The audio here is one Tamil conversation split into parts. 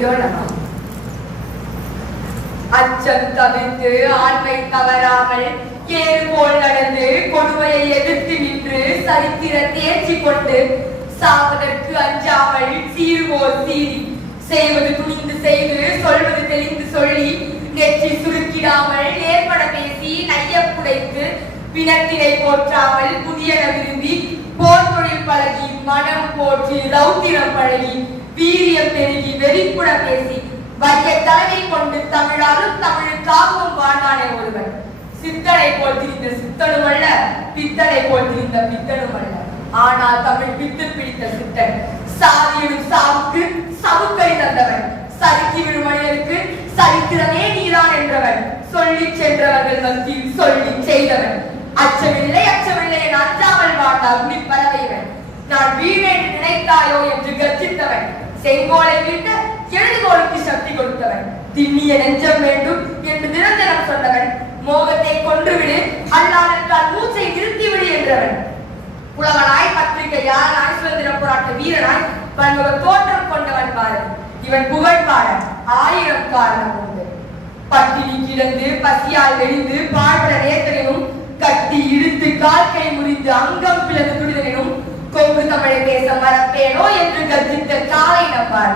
குருபியோ நம. அச்சம் தவிர்த்து ஆண்மை தவறாமல் கேடு போல் நடந்து கொடுமையை எதிர்த்து நின்று சரித்திர தேர்ச்சி கொண்டு சாவதற்கு அஞ்சாமல் சீர்வோர் சீரி செய்வது துணிந்து செய்து சொல்வது தெளிந்து சொல்லி நெற்றி சுருக்கிடாமல் நேர்பட பேசி நையப்புடைத்து பிணத்தினை போற்றாமல் புதியன விரும்பி போர் தொழில் பழகி மனம் போற்றி ரௌத்திரம் பழகி வீரியம் பெருகி வெறிப்புட பேசி வைய தலைமை கொண்டு தமிழாலும் தமிழுக்காகவும் வாழ்ந்தானே ஒருவன். சித்தனை போல் திரிந்த சித்தனும் அல்ல, பித்தனை போல் திரிந்த பித்தனும் அல்ல. ஆனால் தமிழ் பித்து பிடித்த சித்தன். சாதியிடும் சாவுக்கு சவுக்கை தந்தவன். சறுக்கி விடும் மனிதனுக்கு சரித்திரமே நீதான் என்றவன். சொல்லி சென்றவர்கள் மத்தியில் சொல்லி செய்தவன். அச்சமில்லை அச்சமில்லை என அஞ்சாமல் வாழ்ந்தார் பறவைவன். நான் வீணேன் நினைத்தாயோ என்று கர்ஜித்தவன். செங்கோலை வீட்ட எழுதுகோளுக்கு சக்தி கொடுத்தவன். திண்ணிய நெஞ்சம் வேண்டும் என்று நிரந்தரம் சொன்னவன். மோகத்தை கொன்றுவிடு அல்லாதென்றால் மூச்சை நிறுத்திவிடு என்றவன். புலவனாய் பத்திரிகையாளனாய் சுதந்திர போராட்ட வீரனாய் பன்முக தோற்றம் கொண்டவன் பாரு. இவன் புகழ் பாட 1000 காரணம் உண்டு. பட்டினி கிடந்து பசியால் வெடிந்து பாழ்பட நேர்த்தனும் கட்டி இழுத்து கால்கை முறிந்து அங்கம் பிளந்து துடிதனும் கொங்கு தமிழை பேச மறப்பேனோ என்று கர்ஜித்த காலை நம்பார்.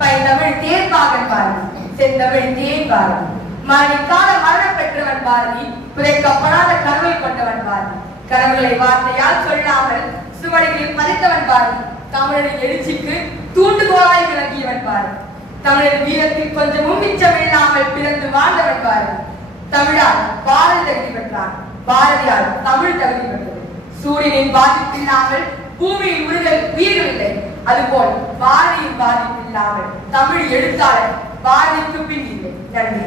பைந்தமிழ் தேர்பாகன் பாரதி, செந்தமிழ் தேன் பாரதி. மணிக்கால மரணம் பெற்றவன் பாரதி. புதைக்கப்படாத கனவை கொண்டவன் பாரதி. கனவுகளை வார்த்தையால் சொல்லாமல் சுவடிகளில் பதித்தவன் பாரதி. தமிழரின் எழுச்சிக்கு தூண்டுகோலாய் விளங்கியவன் பாரதி. தமிழர் வீரத்தில் கொஞ்சமும் மிச்சமில்லாமல் பிறந்து வாழ்ந்தவன் பாரதி. தமிழால் பாரதி தகுதி பெற்றான். பாரதியால் தமிழ் தகுதி பெற்றது. சூரியனின் பாதிப்பில்லாமல் பூமியில் உருகல் வீரவில்லை. அதுபோல் பாரதியின் பாதிப்பில்லாமல் தமிழ் எழுத்தாளர் பாரதிக்கு பின் இல்லை. நன்றி.